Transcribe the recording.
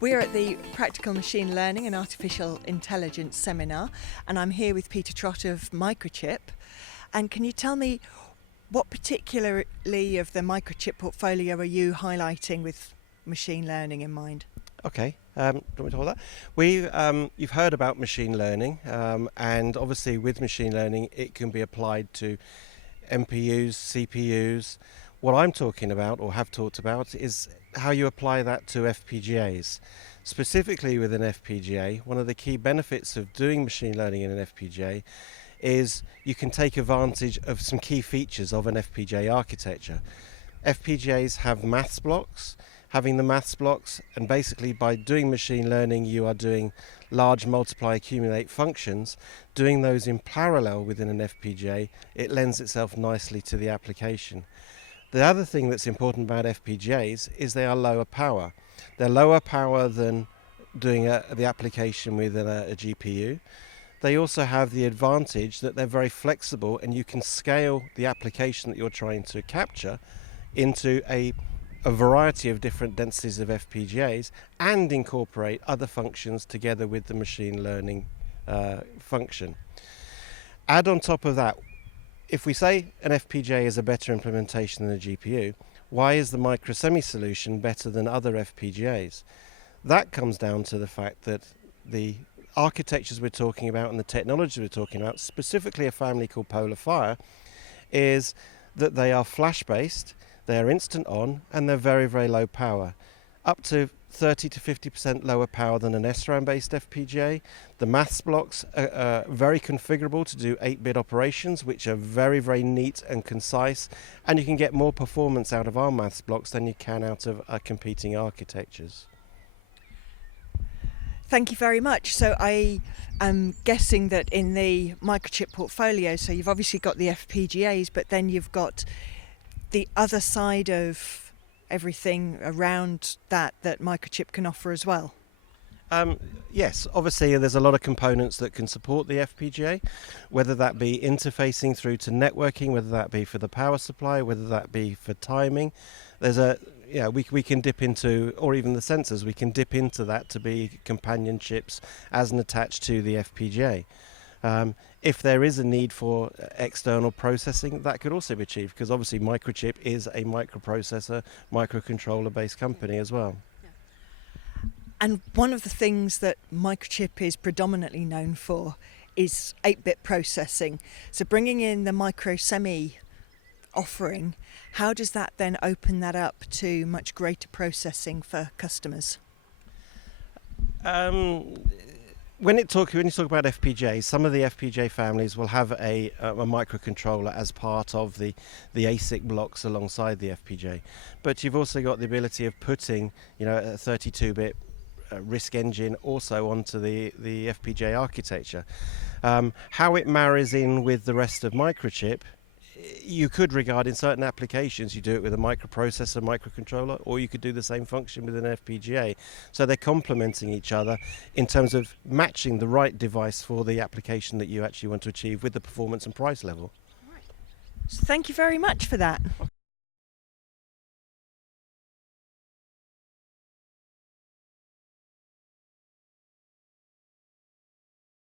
We're at the Practical Machine Learning and Artificial Intelligence seminar, and I'm here with Peter Trott of Microchip. And can you tell me what particularly of the Microchip portfolio are you highlighting with machine learning in mind? Okay, do you want me to hold that? You've heard about machine learning, and obviously with machine learning it can be applied to MPUs, CPUs. What I'm talking about, or have talked about, is how you apply that to FPGAs. Specifically with an FPGA, one of the key benefits of doing machine learning in an FPGA is you can take advantage of some key features of an FPGA architecture. FPGAs have maths blocks. Having the maths blocks, and basically by doing machine learning you are doing large multiply accumulate functions. Doing those in parallel within an FPGA, it lends itself nicely to the application. The other thing that's important about FPGAs is they are lower power. They're lower power than doing the application within a GPU. They also have the advantage that they're very flexible, and you can scale the application that you're trying to capture into a variety of different densities of FPGAs and incorporate other functions together with the machine learning function. Add on top of that, if we say an FPGA is a better implementation than a GPU, why is the MicroSemi solution better than other FPGAs? That comes down to the fact that the architectures we're talking about and the technology we're talking about, specifically a family called PolarFire, is that they are flash-based, they're instant on, and they're very, very low power. Up to 30 to 50% lower power than an SRAM based FPGA. The maths blocks are very configurable to do 8-bit operations, which are very, very neat and concise, and you can get more performance out of our maths blocks than you can out of competing architectures. Thank you very much. So I am guessing that in the Microchip portfolio, so you've obviously got the FPGAs, but then you've got the other side of everything around that Microchip can offer as well. Yes, obviously there's a lot of components that can support the FPGA, whether that be interfacing through to networking, whether that be for the power supply, whether that be for timing. We can dip into, or even the sensors, we can dip into that to be companion chips as an attached to the FPGA. If there is a need for external processing, that could also be achieved, because obviously Microchip is a microprocessor, microcontroller based company as well. And one of the things that Microchip is predominantly known for is 8-bit processing. So bringing in the MicroSemi offering, how does that then open that up to much greater processing for customers? When you talk about FPGAs, some of the FPGA families will have a microcontroller as part of the ASIC blocks alongside the FPGA. But you've also got the ability of putting, a 32-bit RISC engine also onto the FPGA architecture. How it marries in with the rest of Microchip, you could regard in certain applications you do it with a microprocessor, microcontroller, or you could do the same function with an FPGA. So they're complementing each other in terms of matching the right device for the application that you actually want to achieve with the performance and price level. Right. So thank you very much for that. Okay.